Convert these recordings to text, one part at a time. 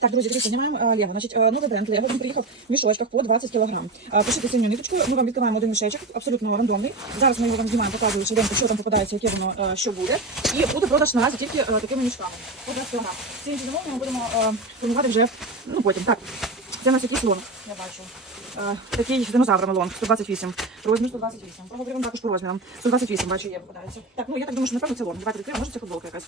Так, друзі, дивіться, знімаємо е, Лего. Значить, е, новий бренд Лего, він приїхав в мішочках по 20 кг. Пишіть синю ниточку, ми вам відкриваємо один мішечок, абсолютно рандомний. Зараз ми його вам знімаємо, показуємо швиденько, що там попадається, яке воно, е, що буде. І буде продаж наразі тільки е, такими мішками. По 20 кг. Ці інші замовлення ми будемо е, формувати вже, ну, потім. Так, це у нас якийсь лонг, я бачу. Е, такий динозавр лонг, 128, розмір 128. Проговоримо також по розмірам. 128, бачу, є, попадається. Так, ну я так думаю, що напевно це лонг. Давайте відкриємо, може це футболка якась.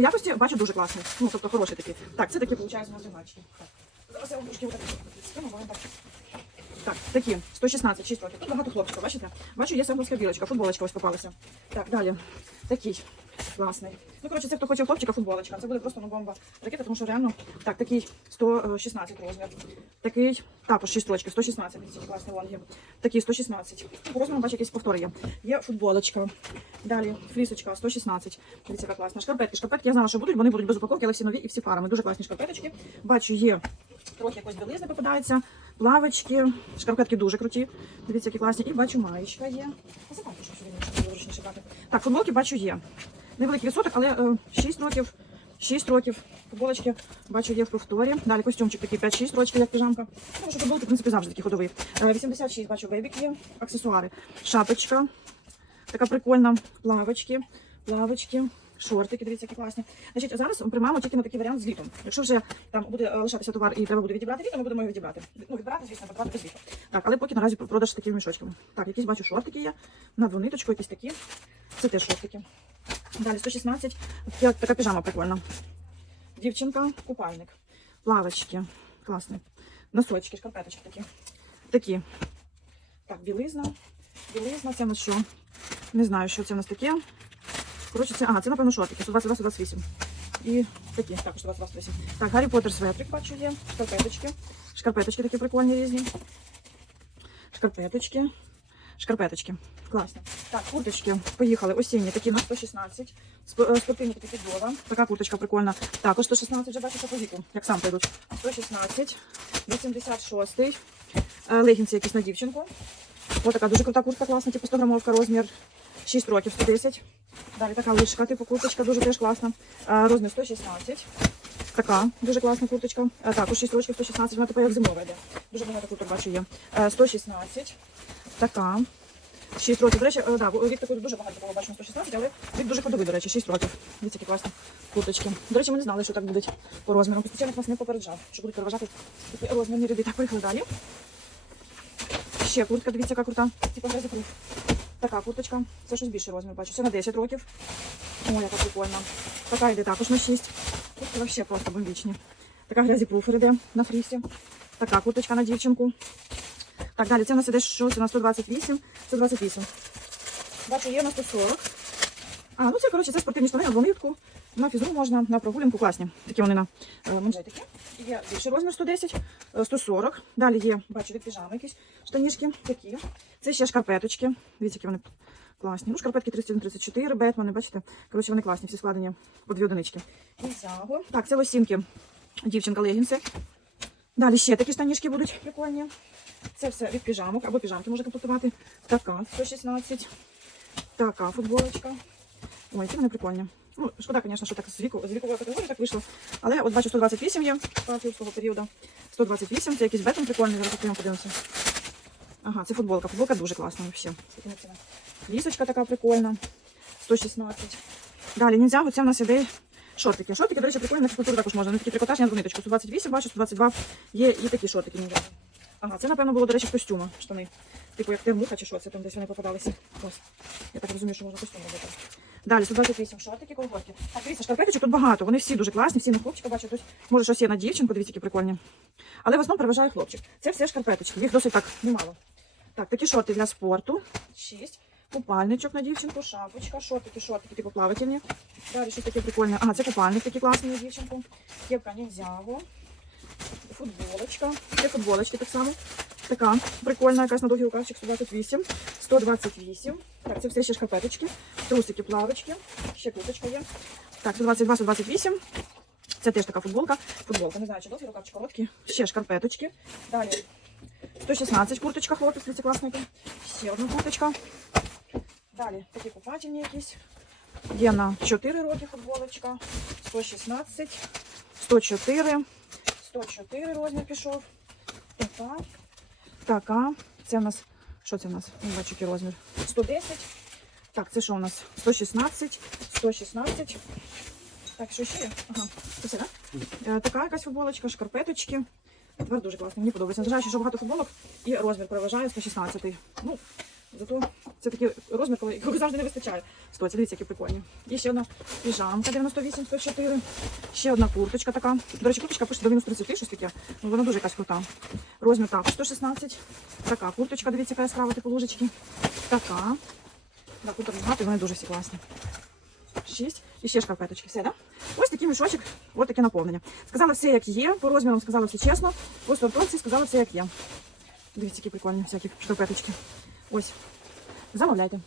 По якості бачу дуже класний. Ну, тобто хороший такий. Так, це такі, виходить, у нас. Так. Зараз я вам трошки так. Так, такі, 116, 6 років. Тут багато хлопчиків, бачите? Бачу, є самбурська білочка, футболочка ось попалася. Так, далі. Такий. Класний. Ну, коротше, це хто хоче хлопчика, футболочка. Це буде просто ну, бомба ракета, тому що реально. Так, такий 116 розмір. Такий також 6 років, 116, дивіться, які класні лонги. Такий 116. По розміру, бачу, якісь повтори є. Є футболочка. Далі флісочка 116. Дивіться, яка класна. Шкарпетки. Шкарпетки я знала, що будуть, вони будуть без упаковки, але всі нові і всі парами. Дуже класні шкарпеточки. Бачу, є трохи якось білизни попадається, плавочки, шкарпетки дуже круті. Дивіться, які класні. І бачу, маєчка є. Так, футболки бачу є. Невеликий відсоток, але е, 6 років. 6 років. Футболочки бачу є в повторі. Далі костюмчик такий 5-6 років, як піжамка. Тому що футболки, в принципі, завжди такі ходові. Е, 86 бачу бейбік є, аксесуари. Шапочка. Така прикольна. Плавочки, плавочки. Шортики, дивіться, які класні. Значить, зараз приймаємо тільки на такий варіант з літом. Якщо вже там буде е, лишатися товар і треба буде відібрати літо, ми будемо його відібрати. Ну, відбирати, звісно, подавати без літа. Так, але поки наразі продаж такими мішочками. Так, якісь бачу шортики є. На двониточку, якісь такі. Це теж шортики. Далі 116. Така, така піжама прикольна. Дівчинка, купальник. Плавочки. Класні. Носочки, шкарпеточки такі. Такі. Так, білизна. Білизна, це на що? Не знаю, що це у нас таке. Коротше, це, ага, це, напевно, шортики, 122-128. І такі, також 128. Так, Гаррі Поттер светрик бачу є. Шкарпеточки. Шкарпеточки такі прикольні різні. Шкарпеточки. Шкарпеточки. Класно. Так, курточки. Поїхали. Осінні такі на 116. Сп- е, Спортивні такі підбора. Така курточка прикольна. Також 116 вже бачите по віку. Як сам прийдуть. 116. 86. Е, Легінці якісь на дівчинку. Ось така дуже крута куртка класна, типу 100 грамовка розмір. 6 років, 110. Далі така лишка, типу курточка, дуже теж класна. Е, Розмір 116. Така дуже класна курточка. Е, Також 6 років 116, вона типу як зимова йде. Дуже багато курток бачу є. Е, 116. Така. 6 років. До речі, е, да, вік такий дуже багато було бачимо 116, але вік дуже ходовий, до речі, 6 років. Дивіться, які класні курточки. До речі, ми не знали, що так будуть по розміру. Постійно нас не попереджав, що будуть переважати такі розмірні ряди. Так, поїхали далі. Ще куртка, дивіться, яка крута. Типа грязокруг. Така курточка. Це щось більший розмір, бачу. Це на 10 років. Ой, яка прикольна. Така йде також на 6. Куртки взагалі просто бомбічні. Така грязі пруфер іде на фрісі. Така курточка на дівчинку. Так, далі це у нас іде щось на 128. 128. Бачу, є на 140. А, ну це, коротше, це спортивні штани на двомітку. На фізру можна, на прогулянку класні. Такі вони на е, манжетики. Є більший розмір 110, е, 140. Далі є, бачу, від піжами якісь штанішки такі. Це ще шкарпеточки. Дивіться, які вони класні. Ну, шкарпетки 31-34, Бетмани, бачите. Коротше, вони класні, всі складені по дві одинички. І. Так, це лосінки. Дівчинка легінси. Далі ще такі штанішки будуть прикольні. Це все від піжамок або піжамки можна комплектувати. Така 116. Така футболочка. Ой, які вони прикольні. Ну, шкода, звісно, що так з віку з вікової категорії так вийшло. Але от бачу 128 є свого періоду. 128, це якийсь бетон прикольний, зараз відкриємо, подивимося. Ага, це футболка. Футболка дуже класна взагалі. Лісочка така прикольна. 116. Далі ніндзягу, це в нас іде шортики. Шортики, до речі, прикольні на фізкультуру також можна. Вони такі трикотажні на ниточку. 128, бачу, 122 є і такі шортики ніндзягу. Ага, це, напевно, було, до речі, костюми, штани. Типу, як термуха чи що, це там десь вони попадалися. Ось. Я так розумію, що можна костюм робити. Далі 128 шортики, колготки. Так, дивіться, шкарпеточок тут багато. Вони всі дуже класні, всі на хлопчика бачу. Тут може щось є на дівчинку, дивіться, які прикольні. Але в основному переважає хлопчик. Це все шкарпеточки, їх досить так немало. Так, такі шорти для спорту. 6. Купальничок на дівчинку, шапочка, шортики, шортики, типу плавательні. Далі щось таке прикольне. Ага, це купальник такий класний на дівчинку. Кепка ніндзяго. Футболочка. Це футболочки так само. Така прикольна, якась на довгий рукавчик 128, 128. Так, це все ще шкарпеточки. Трусики, плавочки. Ще курточка є. Так, 122, 128. Це теж така футболка. Футболка, не знаю, чи довгі рукавчик короткі. Ще шкарпеточки. Далі 116 курточка, хлопець, класна. Ще одна курточка. Далі такі купательні якісь. Є на 4 роки футболочка. 116, 104. 104 розмір пішов. Така. Така. Це у нас. Що це у нас? Не бачу, який розмір. 110. Так, це що у нас? 116. 116. Так, що ще є? Ага, це все, так? Е, така якась футболочка, шкарпеточки. Тепер дуже класно, мені подобається. Незважаючи, що багато футболок і розмір переважає 116. Ну, зато це такий розмір, коли якого завжди не вистачає. Стой, дивіться, які прикольні. Є ще одна піжамка 98 104. Ще одна курточка така. До речі, курточка пише до мінус 30, щось таке. Ну, вона дуже якась крута. Розмір також 116. Така курточка, дивіться, яка яскрава, типу ложечки. Така. Да, курток багато, вони дуже всі класні. Шість. І ще шкарпеточки. Все, да? Ось такий мішочок, ось таке наповнення. Сказала все, як є. По розмірам сказала все чесно. По сортовці сказала все, як є. Дивіться, які прикольні всякі шкарпеточки. Ось. Замовляйте.